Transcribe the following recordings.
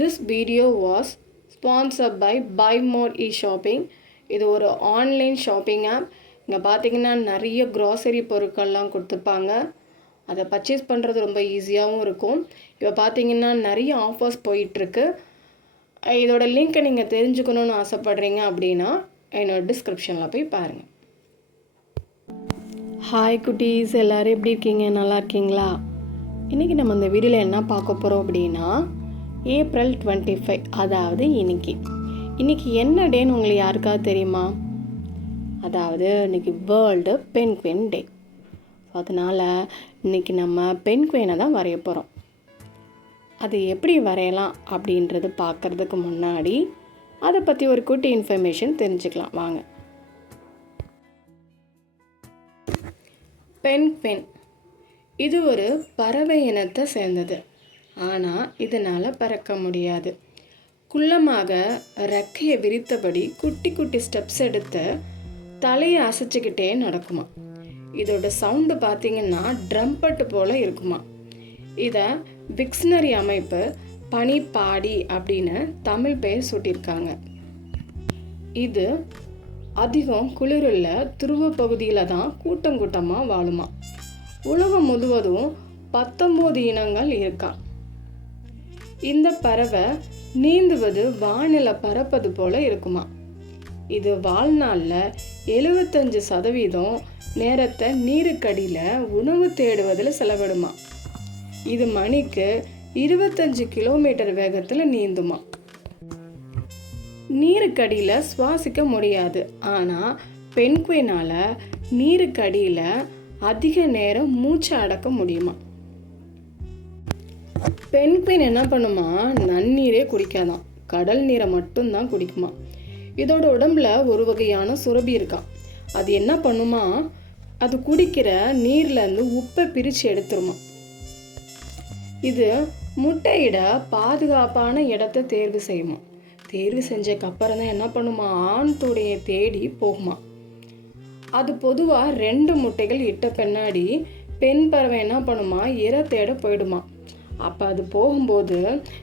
This video was sponsored by Buy More eShopping. இது ஒரு online shopping app. இங்கே பார்த்தீங்கன்னா நிறைய க்ராசரி பொருட்கள்லாம் கொடுத்துருப்பாங்க. அதை பர்ச்சேஸ் பண்ணுறது ரொம்ப ஈஸியாகவும் இருக்கும். இப்போ பார்த்தீங்கன்னா நிறைய ஆஃபர்ஸ் போயிட்டுருக்கு. இதோட லிங்க்கை நீங்கள் தெரிஞ்சுக்கணுன்னு ஆசைப்பட்றீங்க அப்படின்னா என்னோட டிஸ்கிரிப்ஷனில் போய் பாருங்கள். ஹாய் குட்டீஸ், எல்லோரும் எப்படி இருக்கீங்க? நல்லா இருக்கீங்களா? இன்றைக்கி நம்ம இந்த வீடியோவில் என்ன பார்க்க போகிறோம் அப்படின்னா ஏப்ரல் 25, அதாவது இன்றைக்கி என்ன டேன்னு உங்களுக்கு யாருக்காவது தெரியுமா? அதாவது இன்றைக்கி வேர்ல்டு பென்குயின் டே. அதனால் இன்றைக்கி நம்ம பென்குயினை தான் வரைய போகிறோம். அது எப்படி வரையலாம் அப்படின்றது பார்க்குறதுக்கு முன்னாடி அதை பற்றி ஒரு குட்டி இன்ஃபர்மேஷன் தெரிஞ்சுக்கலாம் வாங்க. பென்குயின் இது ஒரு பறவை இனத்தை சேர்ந்தது. ஆனால் இதனால் பறக்க முடியாது. குள்ளமாக ரெக்கையை விரித்தபடி குட்டி குட்டி ஸ்டெப்ஸ் எடுத்து தலையை அசைச்சிக்கிட்டே நடக்குமா. இதோட சவுண்டு பார்த்திங்கன்னா ட்ரம்பட்டு போல் இருக்குமா. இதை விக்ஷனரி அமைப்பு பனிப்பாடி அப்படின்னு தமிழ் பெயர் சூட்டியிருக்காங்க. இது அதிகம் குளிருள்ள துருவ பகுதியில் தான் கூட்டம் கூட்டமாக வாழுமா. உலகம் முழுவதும் 19 இனங்கள் இருக்கா. இந்த பறவை நீந்துவது வானில பறப்பது போல இருக்குமா. இது வாழ்நாளில் 75% நேரத்தை நீருக்கடியில் உணவு தேடுவதில் செலவிடுமா. இது மணிக்கு 25 கிலோமீட்டர் வேகத்தில் நீந்துமா. நீருக்கடியில் சுவாசிக்க முடியாது. ஆனால் பென்குயினால் நீருக்கடியில் அதிக நேரம் மூச்சை அடக்க முடியுமா. பென்குயின் என்ன பண்ணுமா, நன்னீரே குடிக்காதான், கடல் நீரை மட்டும்தான் குடிக்குமா. இதோட உடம்புல ஒரு வகையான சுரபி இருக்கா. அது என்ன பண்ணுமா, அது குடிக்கிற நீர்லேருந்து உப்பை பிரித்து எடுத்துருமா. இது முட்டையிட பாதுகாப்பான இடத்தை தேர்வு செய்யுமா. தேர்வு செஞ்சதுக்கப்புறம் தான் என்ன பண்ணுமா, ஆண் துடையை தேடி போகுமா. அது பொதுவாக 2 முட்டைகள் இட்ட பின்னாடி பெண் பறவை என்ன பண்ணுமா, இரை தேட போயிடுமா. அப்போ அது போகும்போது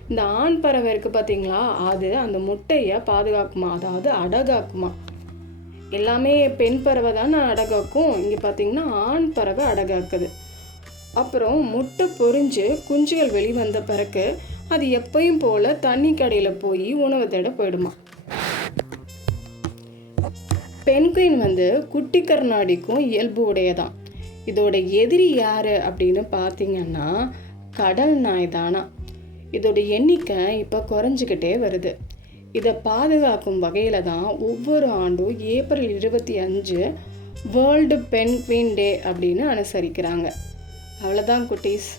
இந்த ஆண் பறவை இருக்குது பார்த்தீங்களா, அது அந்த முட்டையை பாதுகாக்குமா, அதாவது அடகாக்குமா. எல்லாமே பெண் பறவை தானே அடகாக்கும். இங்கே பார்த்தீங்கன்னா ஆண் பறவை அடகாக்குது. அப்புறம் முட்டை பொரிஞ்சு குஞ்சுகள் வெளிவந்த பிறகு அது எப்பயும் போல் தண்ணி கடையில் போய் உணவு தேட போயிடுமா. பென்குயின் குட்டி கர்நாடிக்கும் இயல்பு உடையதான். இதோட எதிரி யார் அப்படின்னு பார்த்தீங்கன்னா கடல் நாய் தானா. இதோட எண்ணிக்கை இப்போ குறைஞ்சிக்கிட்டே வருது. இதை பாதுகாக்கும் வகையில் தான் ஒவ்வொரு ஆண்டும் ஏப்ரல் 25 வேர்ல்டு பென்குயின் டே அப்படின்னு அனுசரிக்கிறாங்க. அவ்வளோதான் குட்டீஸ்,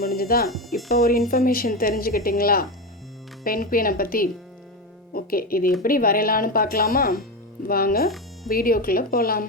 முடிஞ்சுதா? இப்போ ஒரு இன்ஃபர்மேஷன் தெரிஞ்சுக்கிட்டிங்களா பென்குயினை பற்றி? ஓகே, இது எப்படி வரையலான்னு பார்க்கலாமா? வாங்க வீடியோக்குள்ளே போகலாம்.